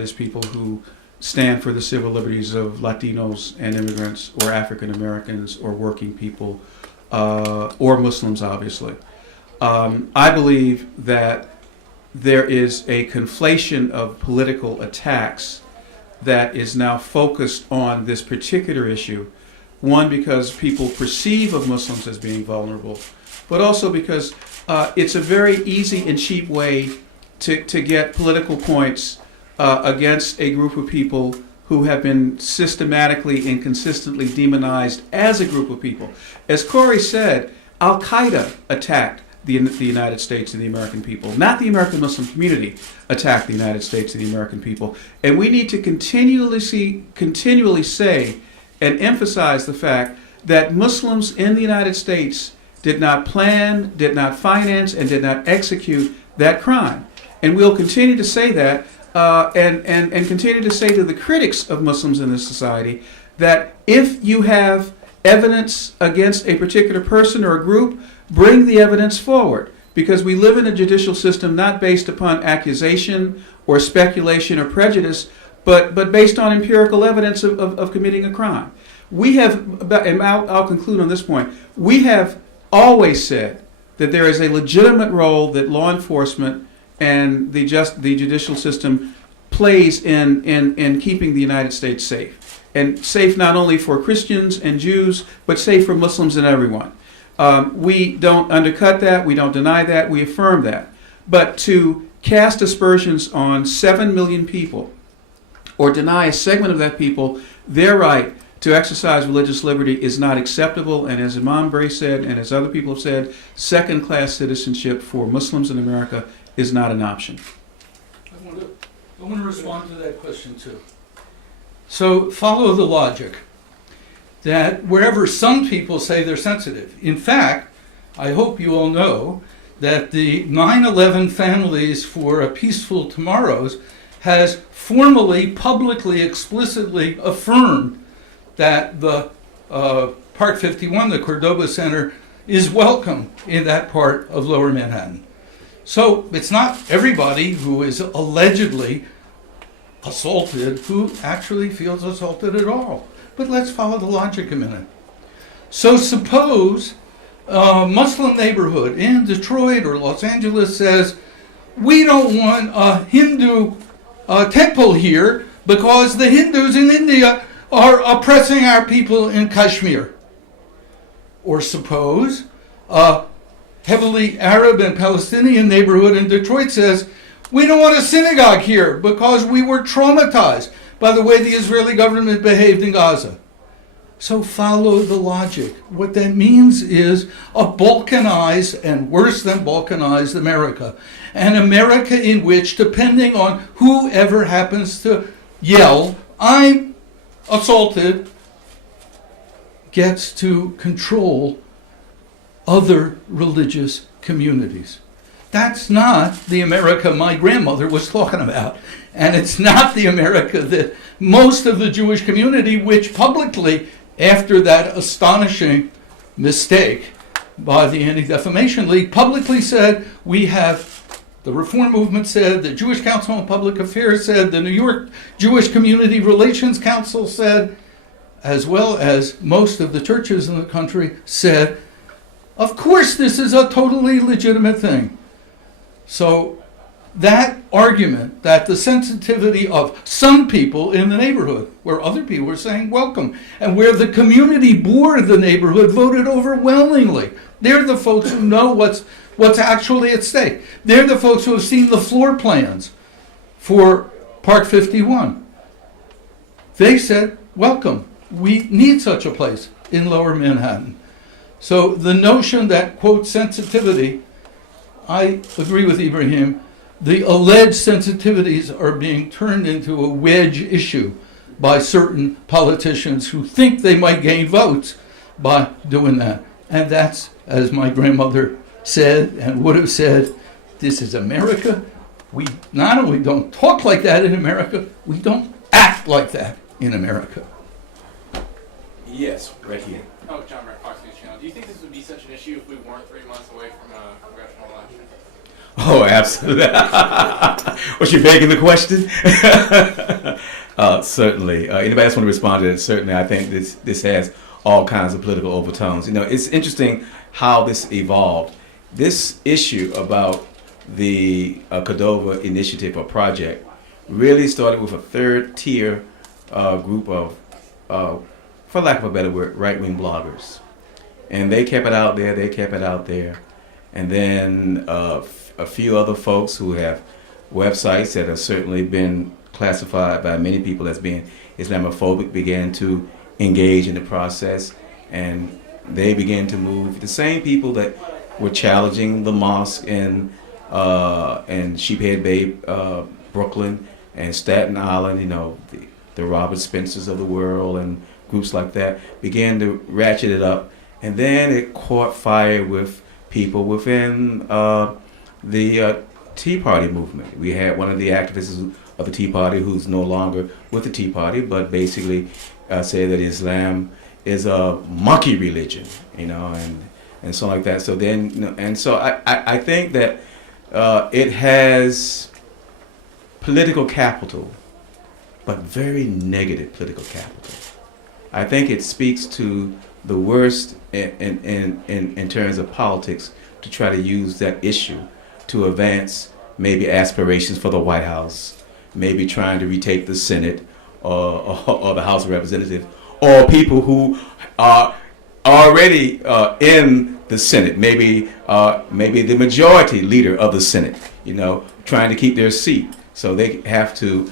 as people who stand for the civil liberties of Latinos and immigrants or African Americans or working people or Muslims, obviously. I believe that there is a conflation of political attacks that is now focused on this particular issue. One, because people perceive of Muslims as being vulnerable, but also because it's a very easy and cheap way to get political points against a group of people who have been systematically and consistently demonized as a group of people. As Corey said, Al-Qaeda attacked the United States and the American people, not the American Muslim community attacked the United States and the American people. And we need to continually say and emphasize the fact that Muslims in the United States did not plan, did not finance, and did not execute that crime. And we'll continue to say that and continue to say to the critics of Muslims in this society that if you have evidence against a particular person or a group, bring the evidence forward, because we live in a judicial system not based upon accusation or speculation or prejudice, but based on empirical evidence of committing a crime. We have, and I'll conclude on this point, we have always said that there is a legitimate role that law enforcement and the judicial system plays in keeping the United States safe. And safe not only for Christians and Jews, but safe for Muslims and everyone. We don't undercut that, we don't deny that, we affirm that. But to cast aspersions on 7 million people or deny a segment of that people their right to exercise religious liberty is not acceptable. And as Imam Bray said, and as other people have said, second-class citizenship for Muslims in America is not an option. I want to respond to that question too. So follow the logic that wherever some people say they're sensitive. In fact, I hope you all know that the 9/11 Families for a Peaceful Tomorrows has formally, publicly, explicitly affirmed that the Park 51, the Cordoba Center, is welcome in that part of Lower Manhattan. So it's not everybody who is allegedly assaulted who actually feels assaulted at all. But let's follow the logic a minute. So suppose a Muslim neighborhood in Detroit or Los Angeles says, we don't want a Hindu temple here because the Hindus in India are oppressing our people in Kashmir. Or suppose a heavily Arab and Palestinian neighborhood in Detroit says, we don't want a synagogue here because we were traumatized by the way the Israeli government behaved in Gaza. So follow the logic. What that means is a balkanized and worse than balkanized America. An America in which, depending on whoever happens to yell, I'm assaulted, gets to control other religious communities. That's not the America my grandmother was talking about. And it's not the America that most of the Jewish community, which publicly, after that astonishing mistake by the Anti-Defamation League, publicly said, we have, the Reform Movement said, the Jewish Council on Public Affairs said, the New York Jewish Community Relations Council said, as well as most of the churches in the country said, of course this is a totally legitimate thing. So that argument that the sensitivity of some people in the neighborhood, where other people were saying welcome, and where the community board of the neighborhood voted overwhelmingly, they're the folks who know what's actually at stake. They're the folks who have seen the floor plans for Park 51. They said, welcome, we need such a place in Lower Manhattan. So the notion that, quote, sensitivity, I agree with Ibrahim, the alleged sensitivities are being turned into a wedge issue by certain politicians who think they might gain votes by doing that. And that's, as my grandmother said and would have said, this is America. We not only don't talk like that in America, we don't act like that in America. Yes, right here. Oh, John Brett, Fox News Channel. Do you think this would be such an issue if we weren't 3 months away from a congressional election? Oh, absolutely. Was you begging the question? Certainly. Anybody else want to respond to that? Certainly. I think this has all kinds of political overtones. You know, it's interesting how this evolved. This issue about the Cordova initiative or project really started with a third tier group of, for lack of a better word, right-wing bloggers. And they kept it out there, And then a few other folks who have websites that have certainly been classified by many people as being Islamophobic began to engage in the process, and they began to move. The same people that were challenging the mosque in Sheephead Bay, Brooklyn, and Staten Island, you know, the Robert Spencers of the world and groups like that, began to ratchet it up. And then it caught fire with people within the Tea Party movement. We had one of the activists of the Tea Party who's no longer with the Tea Party, but basically say that Islam is a monkey religion, you know, and so like that. So then, you know, and so I think that it has political capital, but very negative political capital. I think it speaks to the worst in terms of politics to try to use that issue to advance maybe aspirations for the White House, maybe trying to retake the Senate or the House of Representatives, or people who are already in the Senate, maybe the majority leader of the Senate, you know, trying to keep their seat. So they have to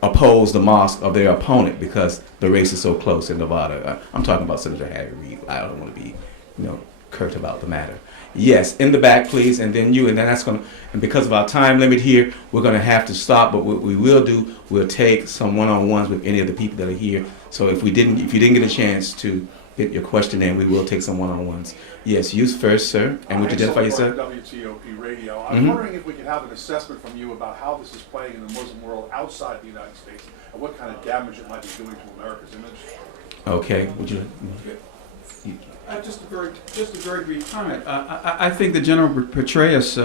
oppose the mosque of their opponent because the race is so close in Nevada. I'm talking about Senator Harry Reid. I don't want to be, you know, curt about the matter. Yes, in the back, please, and then you, and then that's going to, and because of our time limit here, we're going to have to stop, but what we will do, we'll take some one-on-ones with any of the people that are here. So if you didn't get a chance to get your question in, we will take some one-on-ones. Yes, you first, sir, and would you identify yourself? WTOP Radio. I'm wondering if we could have an assessment from you about how this is playing in the Muslim world outside the United States, and what kind of damage it might be doing to America's image. Okay, would you? Just a very brief comment. I think that General Petraeus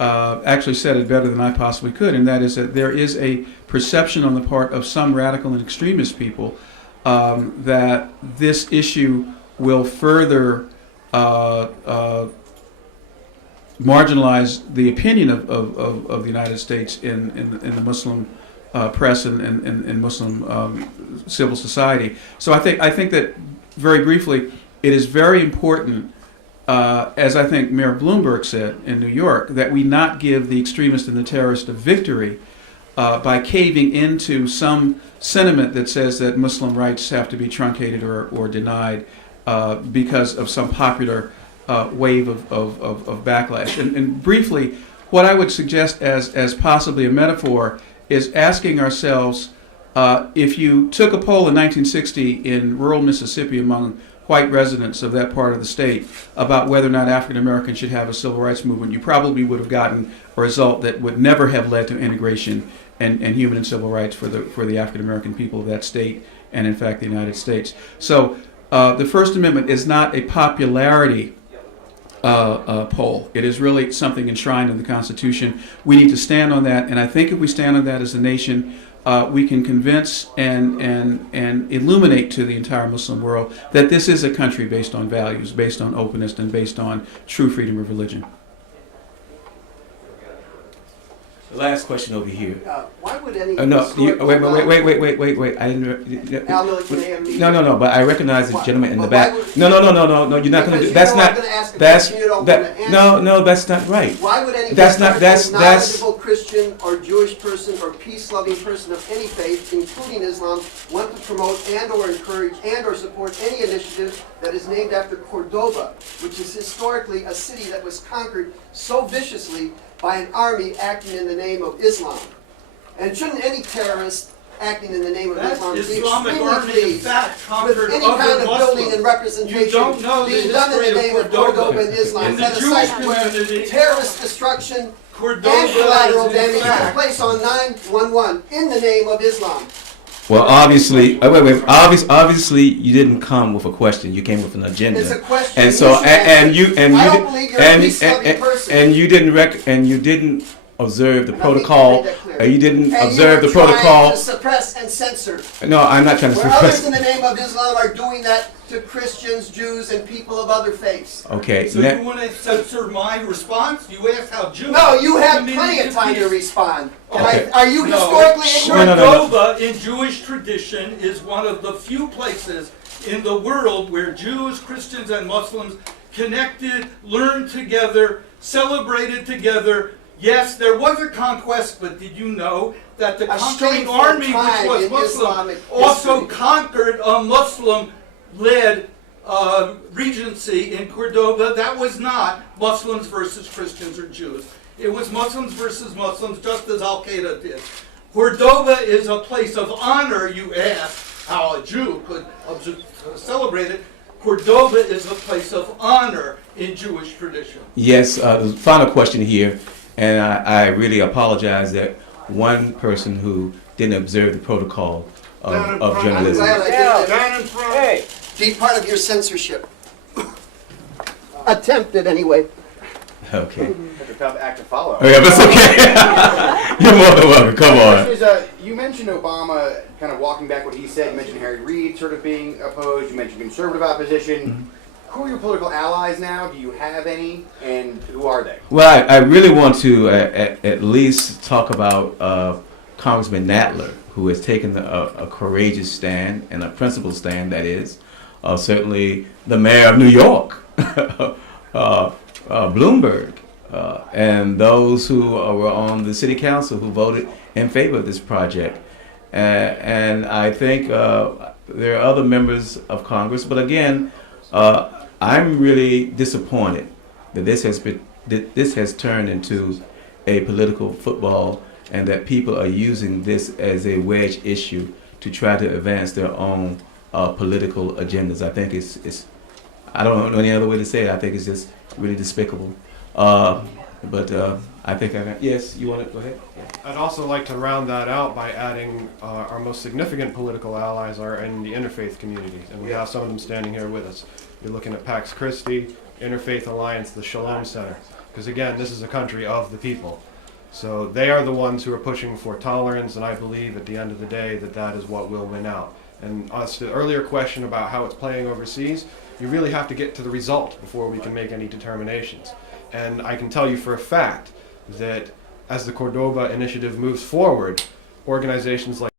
actually said it better than I possibly could, and that is that there is a perception on the part of some radical and extremist people that this issue will further marginalize the opinion of the United States in the Muslim press and Muslim civil society. So I think that very briefly, it is very important, as I think Mayor Bloomberg said in New York, that we not give the extremist and the terrorist a victory by caving into some sentiment that says that Muslim rights have to be truncated or denied because of some popular wave of backlash. And briefly, what I would suggest as possibly a metaphor is asking ourselves, if you took a poll in 1960 in rural Mississippi among white residents of that part of the state about whether or not African Americans should have a civil rights movement, you probably would have gotten a result that would never have led to integration and human and civil rights for the African American people of that state and in fact the United States. So the First Amendment is not a popularity poll. It is really something enshrined in the Constitution. We need to stand on that, and I think if we stand on that as a nation, we can convince and illuminate to the entire Muslim world that this is a country based on values, based on openness, and based on true freedom of religion. The last question over here. Why would any? No, wait. I didn't. Al Miller, can hear me? No. But I recognize the gentleman in the But back. why would- No. You're not going to do. That's not. That's no. That's not right. Why would any That's not. knowledgeable Christian or Jewish person or peace-loving person of any faith, including Islam, want to promote and/or encourage and/or support any initiative that is named after Cordova, which is historically a city that was conquered so viciously by an army acting in the name of Islam? And shouldn't any terrorist acting in the name of Islam be Islamic extremely army, in pleased fact, with conquered any kind other of Muslims. building and representation You don't know the being done in history the of name of Cordova. Cordova and Islam? In the At a Jewish site where community, terrorist destruction Cordova and collateral is in damage took fact place on 9/11 in the name of Islam. Well, obviously, obviously, you didn't come with a question. You came with an agenda. It's a question. And so, I don't believe you're a peace-loving person. and you didn't observe the And I think protocol. you made that clear. You didn't And observe the you're trying protocol. to suppress and censor. No, I'm not trying to Where others suppress. in the name of Islam are doing that to Christians, Jews, and people of other faiths. Okay. So you want to censor my response? You asked how Jews. No, you have committed plenty of time to peace. respond. Okay. Are you No. historically ignorant? No. Cordova in Jewish tradition is one of the few places in the world where Jews, Christians, and Muslims connected, learned together, celebrated together. Yes, there was a conquest, but did you know that the A conquering shameful army, time which was in Muslim, Islamic also history. conquered a Muslim-led regency in Cordova? That was not Muslims versus Christians or Jews. It was Muslims versus Muslims, just as Al-Qaeda did. Cordova is a place of honor. You ask how a Jew could celebrate it. Cordova is a place of honor in Jewish tradition. Yes. The final question here, and I really apologize that one person who didn't observe the protocol of I'm journalism. glad I did that. Down in front. Hey. Be part of your censorship. Attempted, anyway. Okay. That's a tough act to follow. Yeah, that's okay. You're more than welcome. Come on. You mentioned Obama kind of walking back what he said. You mentioned Harry Reid sort of being opposed. You mentioned conservative opposition. Who are your political allies now? Do you have any? And who are they? Well, I really want to at least talk about Congressman Nadler, who has taken a courageous stand and a principled stand, that is. Certainly the mayor of New York, Bloomberg, and those who were on the city council who voted in favor of this project. And I think there are other members of Congress, but again, I'm really disappointed that this has turned into a political football, and that people are using this as a wedge issue to try to advance their own political agendas. I think it's I don't know any other way to say it. I think it's just really despicable. But I think yes, you want to go ahead? Yeah. I'd also like to round that out by adding our most significant political allies are in the interfaith community, and we have some of them standing here with us. You're looking at Pax Christi, Interfaith Alliance, the Shalom Center, because again, this is a country of the people. So they are the ones who are pushing for tolerance, and I believe at the end of the day that is what will win out. And as to the earlier question about how it's playing overseas, you really have to get to the result before we can make any determinations. And I can tell you for a fact that as the Cordoba initiative moves forward, organizations like